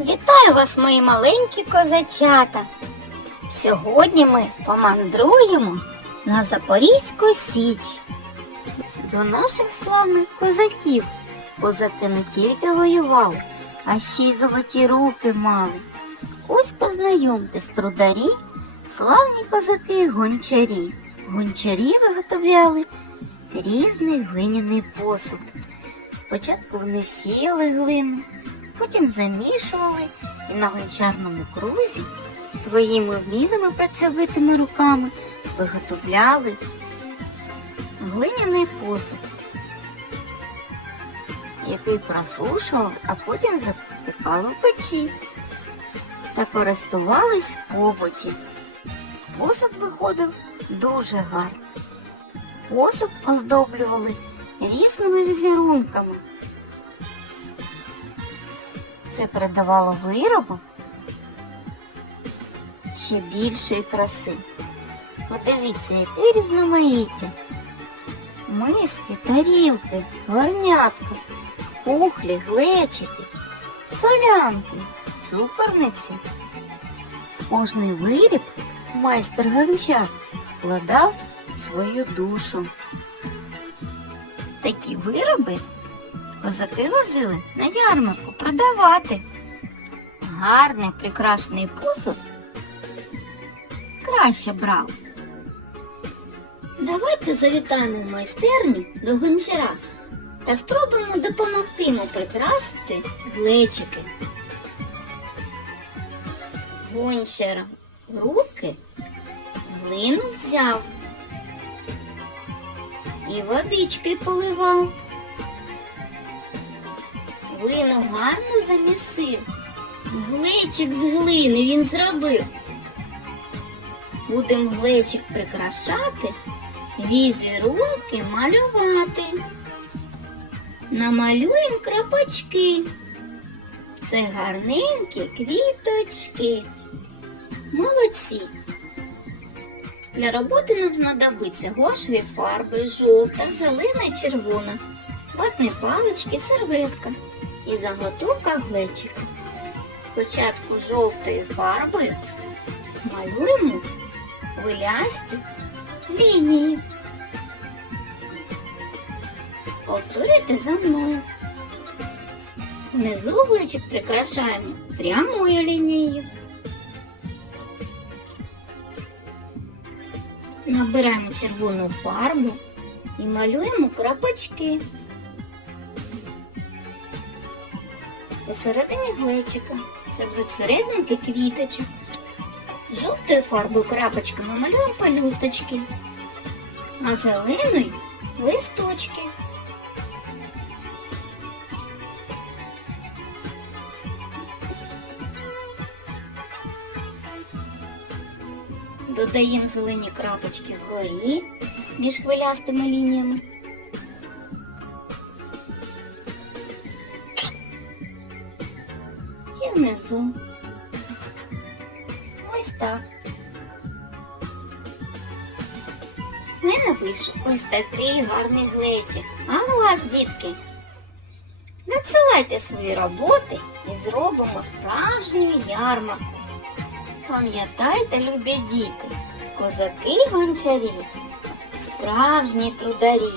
Вітаю вас, мої маленькі козачата! Сьогодні ми помандруємо на Запорізьку Січ. До наших славних козаків козаки не тільки воювали, а ще й золоті руки мали. Ось познайомтесь, трударі, славні козаки гончарі. Гончарі виготовляли різний глиняний посуд. Спочатку вони сіяли глину, потім замішували і на гончарному крузі своїми вмілими працьовитими руками виготовляли глиняний посуд, який просушували, а потім запікали в печі та користувались в побуті. Посуд виходив дуже гарно. Посуд оздоблювали різними візерунками. Це придавало виробу ще більшої краси. Подивіться, яке різноманіття. Миски, тарілки, горнятка, кухлі, глечики, солянки, цукорниці. В кожний виріб майстер гончар вкладав свою душу. Такі вироби козаки возили на ярмарку продавати. Гарний прикрашений посуд краще брав. Давайте завітаємо в майстерню до гончара та спробуємо допомогти йому прикрасити глечики. Гончар руки глину взяв і водички поливав. Глину гарно замісив. Глечик з глини він зробив. Будем глечик прикрашати, візерунки малювати. Намалюємо крапочки. Це гарненькі квіточки. Молодці. Для роботи нам знадобиться гошові фарби, жовта, зелена і червона, ватні палички, серветка і заготовка глечика. Спочатку жовтою фарбою малюємо хвилясті лінії. Повторюйте за мною. Внизу гличик прикрашаємо прямою лінією. Набираємо червону фарбу і малюємо крапочки. Посередині глечика серединки квіточок. Жовтою фарбою крапочками малюємо пелюсточки, а зеленою листочки. Додаємо зелені крапочки вгорі між хвилястими лініями. Внизу. Ось так. У мене ось такий гарний глечик. А у вас, дітки? Надсилайте свої роботи і зробимо справжню ярмарку. Пам'ятайте, любі діти, козаки гончарі, справжні трударі.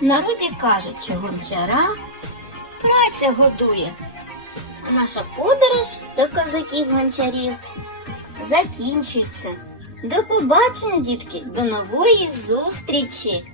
В народі кажуть, що гончара праця годує. Наша подорож до козаків гончарів закінчується. До побачення, дітки, до нової зустрічі!